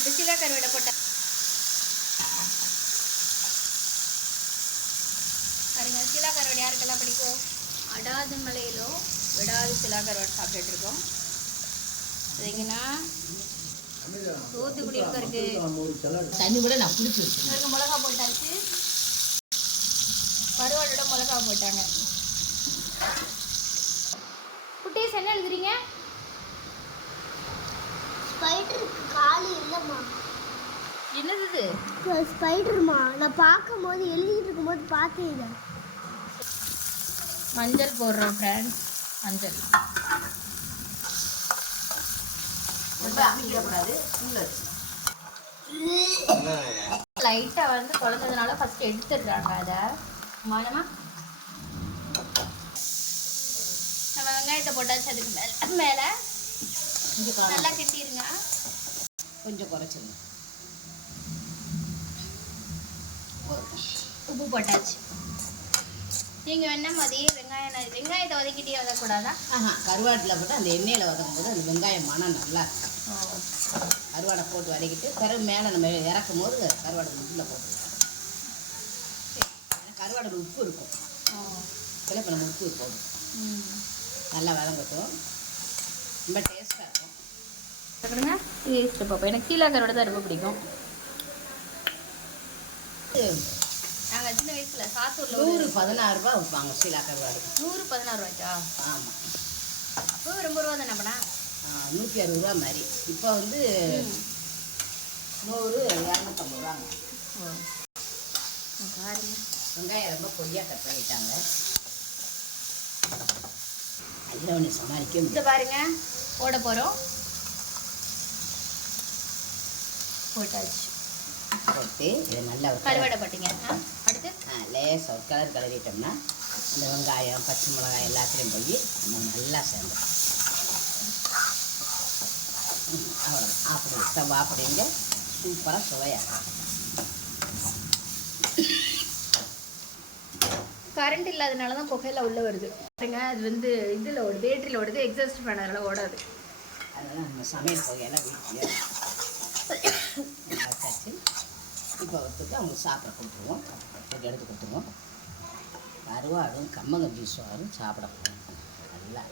இது சில கருவேடை போட்டா பாருங்க சிலா கருவாடு யாருக்கெல்லாம் பிடிக்கும்? அடாது மலையிலோ விடாது சிலா கருவாடு சாப்பிட்டுட்ருக்கோம். சரிங்கண்ணா தூத்துக்குடி இருக்கு? தண்ணி கூட நான் பிடிச்சி இருக்கு மிளகா போட்டாச்சு. கருவாடோட மிளகா போட்டாங்க. குட்டீஸ் என்ன எழுதுறீங்க? கால் இல்லைம்மா. என்னது இது? ஸ்பைடர்மா நான் பார்க்கும்போது எழுதிட்டு இருக்கும்போது பார்த்தேன் இதை மஞ்சள் போடுறோம் ஃப்ரெண்ட்ஸ் மஞ்சள். லைட்டாக வந்து குழந்ததுனால ஃபஸ்ட்டு எடுத்துடுறாங்க அதை. மானமா நம்ம வெங்காயத்தை போட்டாச்சு அதுக்கு மேலே. மேலே. நல்லா கிட்டிருங்க. கொஞ்சம் குறைச்சிருங்க. உப்பு போட்டாச்சு. நீங்கள் வேணா மதி வெங்காயம் வெங்காயத்தை வதக்கிட்டே வதக்கூடாதா ஆஹா கருவாட்டில் போட்டு அந்த எண்ணெயில் வதக்கும் போது அந்த வெங்காயம் மனம் நல்லா இருக்கும். கருவாடை போட்டு வதக்கிட்டு பிறகு மேலே நம்ம இறக்கும் போது கருவாடை உள்ள போட்டுருவோம் கருவாடில் உப்பு இருக்கும். இதில் இப்போ நம்ம உப்பு போடும் நல்லா வதங்கட்டும். ரொம்ப டேஸ்ட்டாக இருக்கும் கொடுங்க டேஸ்ட்டு பார்ப்போம் எனக்கு கீழே கருவாடு தான் ரொம்ப பிடிக்கும். நாங்கள் சின்ன வயசில் சாத்தூரில் நூறு பதினாறு ரூபா விற்பாங்க சீலா கருவாடு நூறு பதினாறு ரூபாய்க்கா? ஆமாம் அப்போ ரொம்ப ரூபா தானே பண்ணா நூற்றி அறுபது ரூபா மாதிரி. இப்போ வந்து நூறு இரநூத்தம்பது ரூபாங்க பாருங்க. வெங்காயம் ரொம்ப பொடியாக கட் பண்ணிட்டாங்க. அதில் ஒன்று சமாளிக்க இதை முடியும் பாருங்க. போட போகிறோம் போட்டாச்சு. போட்டு இதை நல்லா கருவாடை போட்டீங்க. அடுத்து? லேசாக ஒரு கலர் கலரிட்டோம்னா அந்த வெங்காயம் பச்சை மிளகாய் எல்லாத்துலேயும் போய் நம்ம நல்லா சேர்ந்தோம் அவ்வளோ அப்படி ஸ்டவ் அப்படிங்க சூப்பராக சுவையாக கரண்ட் இல்லாதனால தான் புகையில உள்ள வருது. பாருங்க அது வந்து இதில் ஓடுது பேட்டரியில் ஓடுது எக்ஸாஸ்ட் பண்ணதில் ஓடாது. அதெல்லாம் நம்ம சமையல் புகையெல்லாம் வீட்டில் இப்போ அவங்க சாப்பிட கொடுத்துருவோம் அப்படி எடுத்து கொடுத்துருவோம். கருவாடும் கம்மங்கஞ்சி சோறும் சாப்பிட போகிறோம் நல்லா.